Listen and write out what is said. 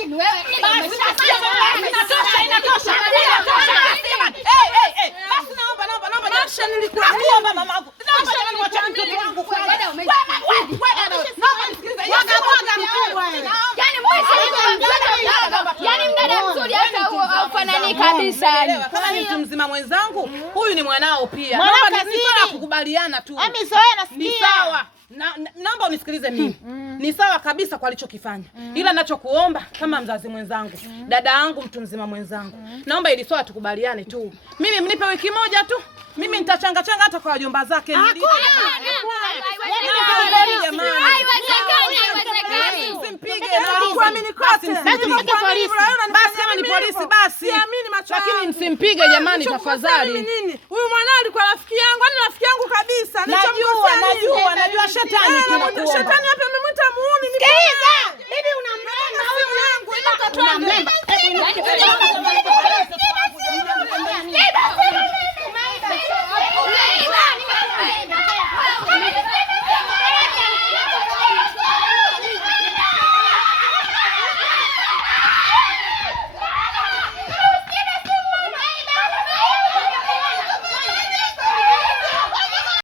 nini wewe? Inatosha. Basi naomba Nasha nilikuomba mamangu. Naomba niwache mtoto wangu kwa. Wewe Yaani mdada mzuri hata haufanani kabisa. Kama ni mtu mzima mwenzangu, huyu ni mwanao pia. Naomba nisije kukubaliana tu. Ni sawa. Naomba unisikilize mimi. Ni sawa kabisa kwa alichokifanya. Ila ninachokuomba kama mzazi mwenzangu, dada yangu, mtu mzima mwenzangu, naomba ili swala tukubaliane tu. Mimi mnipe wiki moja tu. Mimi nitachanga hata kwa wajomba zake. Haiwezekani. Simpige na kuamini kote. Basi kama ni polisi basi. Lakini msimpige jamani tafadhali. Huyu mwanao alikuwa rafiki yangu, ni rafiki yangu kabisa. Najua shetani tunakuomba. Shetani hapa amemwita muuni. Sikiliza. Bibi unamlemba huyu mwanangu. Unamlemba.